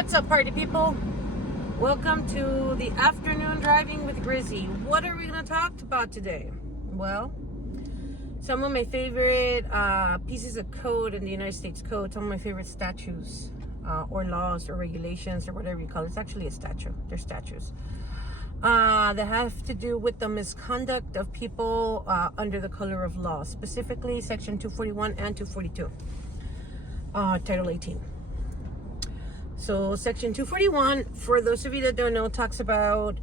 What's up, party people? Welcome to the afternoon driving with Grizzy. What are we going to talk about today? Well, some of my favorite pieces of code in the United States Code, some of my favorite statutes or laws or regulations or whatever you call it. It's actually a statute. They're statutes that have to do with the misconduct of people under the color of law, specifically Section 241 and 242, Title 18. So Section 241, for those of you that don't know, talks about,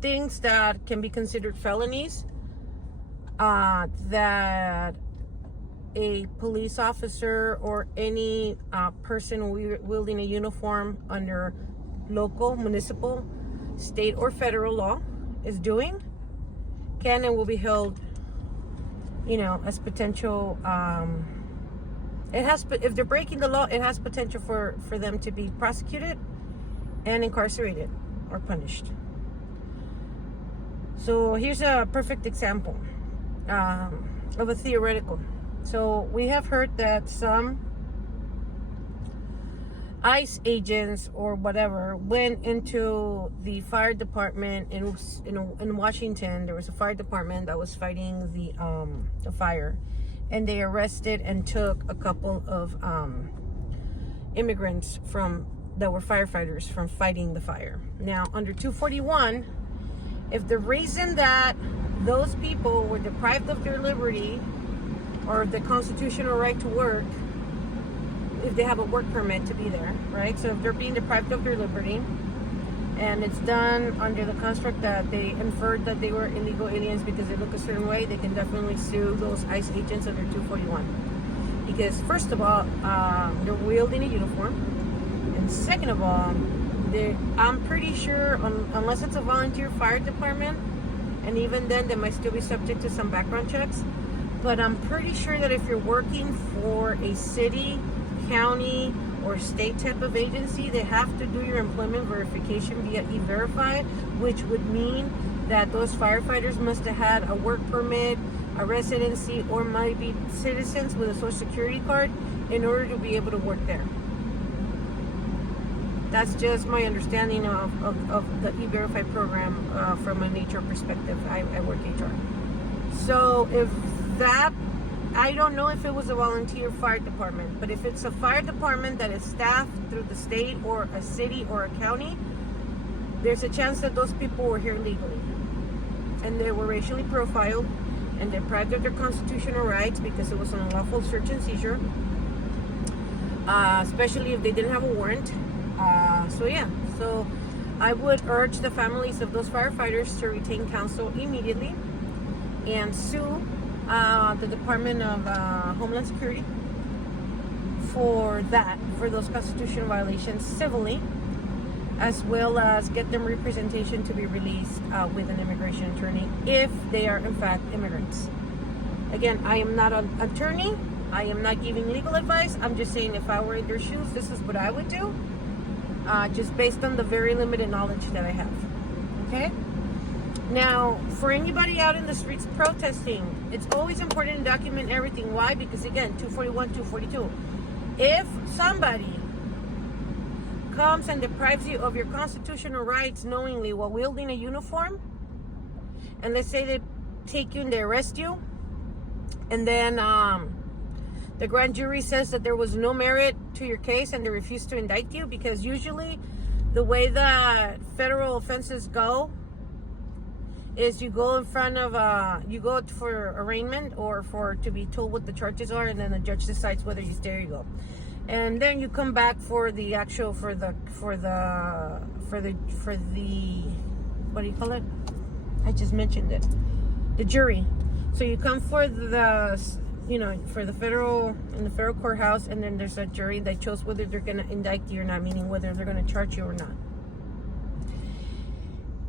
things that can be considered felonies that a police officer or any person wielding a uniform under local, municipal, state, or federal law is doing can and will be held, as potential. If they're breaking the law, it has potential for them to be prosecuted and incarcerated or punished. So here's a perfect example of a theoretical. So we have heard that some ICE agents or whatever went into the fire department in Washington. There was a fire department that was fighting the fire. And they arrested and took a couple of immigrants that were firefighters from fighting the fire. Now, under 241, if the reason that those people were deprived of their liberty or the constitutional right to work, if they have a work permit to be there, right? So if they're being deprived of their liberty, and it's done under the construct that they inferred that they were illegal aliens because they look a certain way, they can definitely sue those ICE agents under 241. Because first of all, they're wielding a uniform. And second of all, I'm pretty sure, unless it's a volunteer fire department, and even then they might still be subject to some background checks, but I'm pretty sure that if you're working for a city, county, or state type of agency, they have to do your employment verification via E-Verify, which would mean that those firefighters must have had a work permit, a residency, or might be citizens with a social security card in order to be able to work there. That's just my understanding of the E-Verify program from an HR perspective. I work HR. So if that, I don't know if it was a volunteer fire department, but if it's a fire department that is staffed through the state or a city or a county, there's a chance that those people were here legally. And they were racially profiled and deprived of their constitutional rights because it was an unlawful search and seizure, especially if they didn't have a warrant. So I would urge the families of those firefighters to retain counsel immediately and sue the Department of Homeland Security for those constitutional violations civilly, as well as get them representation to be released with an immigration attorney if they are in fact immigrants. Again, I am not an attorney. I am not giving legal advice. I'm just saying if I were in their shoes, this is what I would do, just based on the very limited knowledge that I have. Okay? Now, for anybody out in the streets protesting, it's always important to document everything. Why? Because again, 241, 242. If somebody comes and deprives you of your constitutional rights knowingly while wielding a uniform, and let's say they take you and they arrest you, and then the grand jury says that there was no merit to your case and they refuse to indict you, because usually the way that federal offenses go is you go in front of you go for arraignment or to be told what the charges are, and then the judge decides whether you stay or you go, and then you come back for the actual for the what do you call it? I just mentioned it, the jury. So you come for for the federal courthouse, and then there's a jury that chose whether they're going to indict you or not, meaning whether they're going to charge you or not.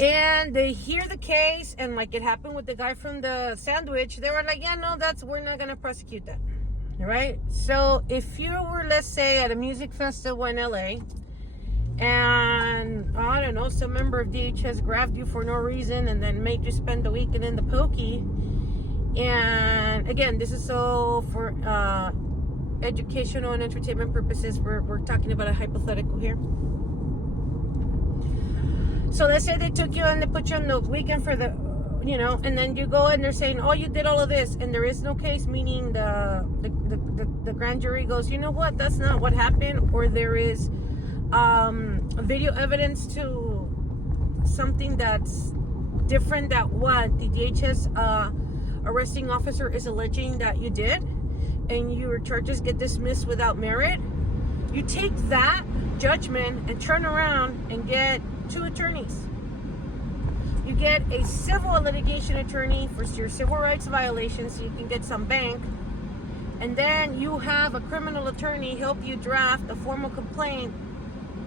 And they hear the case, and like it happened with the guy from the sandwich, they were like, yeah, no, we're not going to prosecute that. All right? So if you were, let's say, at a music festival in LA, and I don't know, some member of DHS grabbed you for no reason and then made you spend the weekend in the pokey, and again, this is so for educational and entertainment purposes, we're talking about a hypothetical here. So let's say they took you and they put you on the weekend for the, and then you go and they're saying, oh, you did all of this, and there is no case, meaning the grand jury goes, you know what, that's not what happened, or there is video evidence to something that's different that what the DHS arresting officer is alleging that you did, and your charges get dismissed without merit. You take that judgment and turn around and get 2 attorneys. You get a civil litigation attorney for your civil rights violations, so you can get some bank, and then you have a criminal attorney help you draft a formal complaint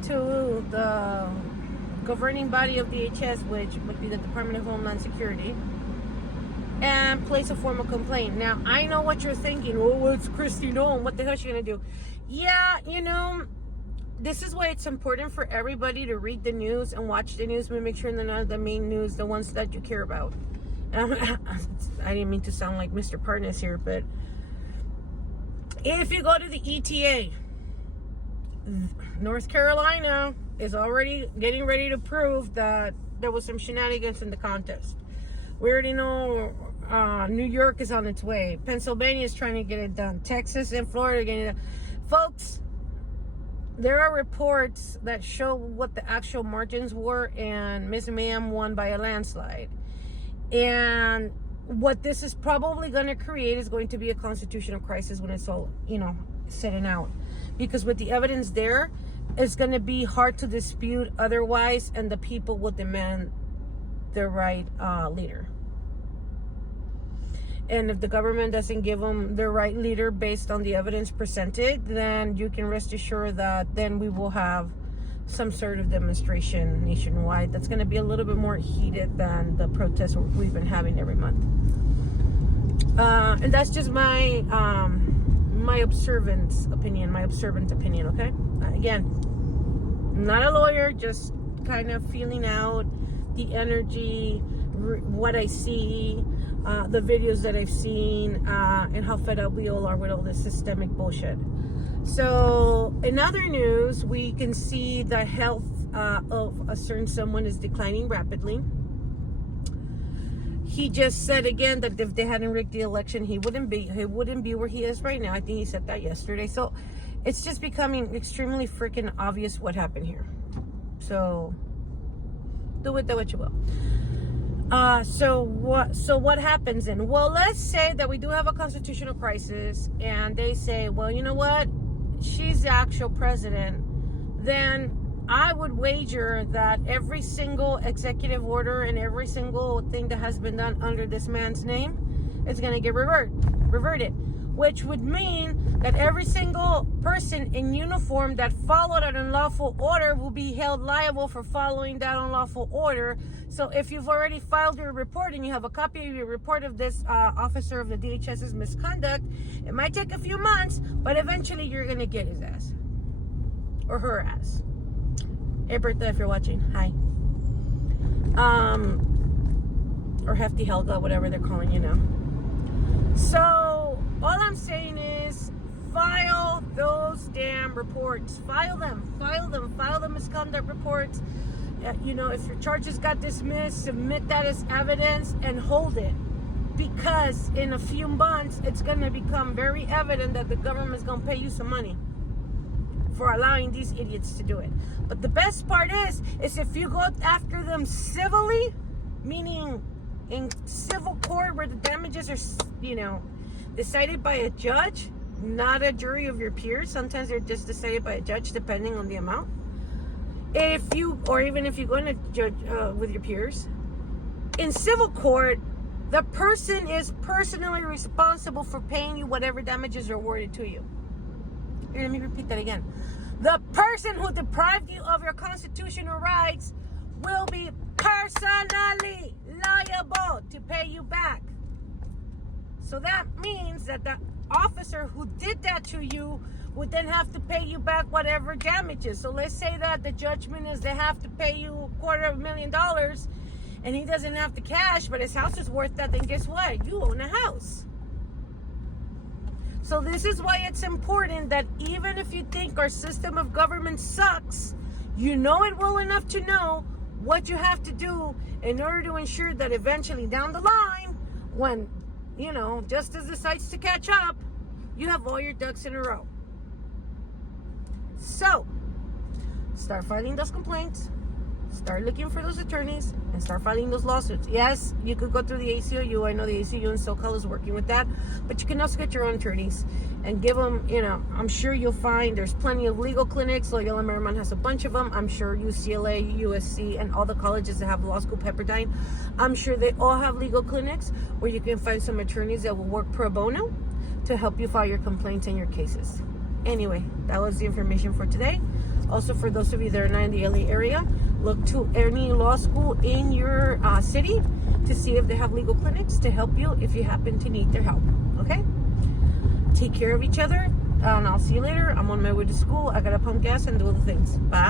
to the governing body of DHS, which would be the Department of Homeland Security, and place a formal complaint. Now, I know what you're thinking. Oh, what's Kristi Noem? What the hell is she going to do? Yeah, this is why it's important for everybody to read the news and watch the news, but make sure they're not the main news, the ones that you care about. I didn't mean to sound like Mr. Parnas here, but if you go to the ETA, North Carolina is already getting ready to prove that there was some shenanigans in the contest. We already know New York is on its way. Pennsylvania is trying to get it done. Texas and Florida are getting it done. Folks, there are reports that show what the actual margins were, and Ms. Ma'am won by a landslide. And what this is probably going to create is going to be a constitutional crisis when it's all, said and out. Because with the evidence there, it's going to be hard to dispute otherwise, and the people will demand the right leader. And if the government doesn't give them the right leader based on the evidence presented, then you can rest assured that then we will have some sort of demonstration nationwide that's going to be a little bit more heated than the protests we've been having every month. And that's just my observant opinion, okay? Again, I'm not a lawyer, just kind of feeling out the energy, what I see, the videos that I've seen, and how fed up we all are with all this systemic bullshit. So, in other news, we can see the health of a certain someone is declining rapidly. He just said again that if they hadn't rigged the election, he wouldn't be where he is right now. I think he said that yesterday. So, it's just becoming extremely freaking obvious what happened here. So, do with that what you will. So what happens then? Well, let's say that we do have a constitutional crisis, and they say, well, you know what? She's the actual president. Then I would wager that every single executive order and every single thing that has been done under this man's name is going to get reverted, which would mean that every single person in uniform that followed an unlawful order will be held liable for following that unlawful order. So if you've already filed your report and you have a copy of your report of this officer of the DHS's misconduct, it might take a few months, but eventually you're going to get his ass. Or her ass. Hey, Bertha, if you're watching, hi. Or Hefty Helga, whatever they're calling you now. So, all I'm saying is, file those damn reports. File them. File the misconduct reports. If your charges got dismissed, submit that as evidence and hold it. Because in a few months, it's going to become very evident that the government's going to pay you some money for allowing these idiots to do it. But the best part is if you go after them civilly, meaning in civil court where the damages are, decided by a judge, not a jury of your peers. Sometimes they're just decided by a judge depending on the amount. Even if you go in a judge with your peers, in civil court, the person is personally responsible for paying you whatever damages are awarded to you. Here, let me repeat that again. The person who deprived you of your constitutional rights will be personally liable to pay you back. So that means that the officer who did that to you would then have to pay you back whatever damages. So let's say that the judgment is they have to pay you $250,000 and he doesn't have the cash, but his house is worth that, then guess what? You own a house. So this is why it's important that even if you think our system of government sucks, you know it well enough to know what you have to do in order to ensure that eventually down the line, when, you know, justice decides to catch up, you have all your ducks in a row. So, start filing those complaints, start looking for those attorneys, and start filing those lawsuits. Yes, you could go through the ACLU. I know the ACLU in SoCal is working with that, but you can also get your own attorneys and give them, you know, I'm sure you'll find there's plenty of legal clinics. Loyola Marymount has a bunch of them. I'm sure UCLA, USC, and all the colleges that have law school, Pepperdine, I'm sure they all have legal clinics where you can find some attorneys that will work pro bono to help you file your complaints and your cases. Anyway, that was the information for today. Also, for those of you that are not in the LA area, look to any law school in your city to see if they have legal clinics to help you if you happen to need their help. Okay? Take care of each other, and I'll see you later. I'm on my way to school. I gotta pump gas and do other things. Bye.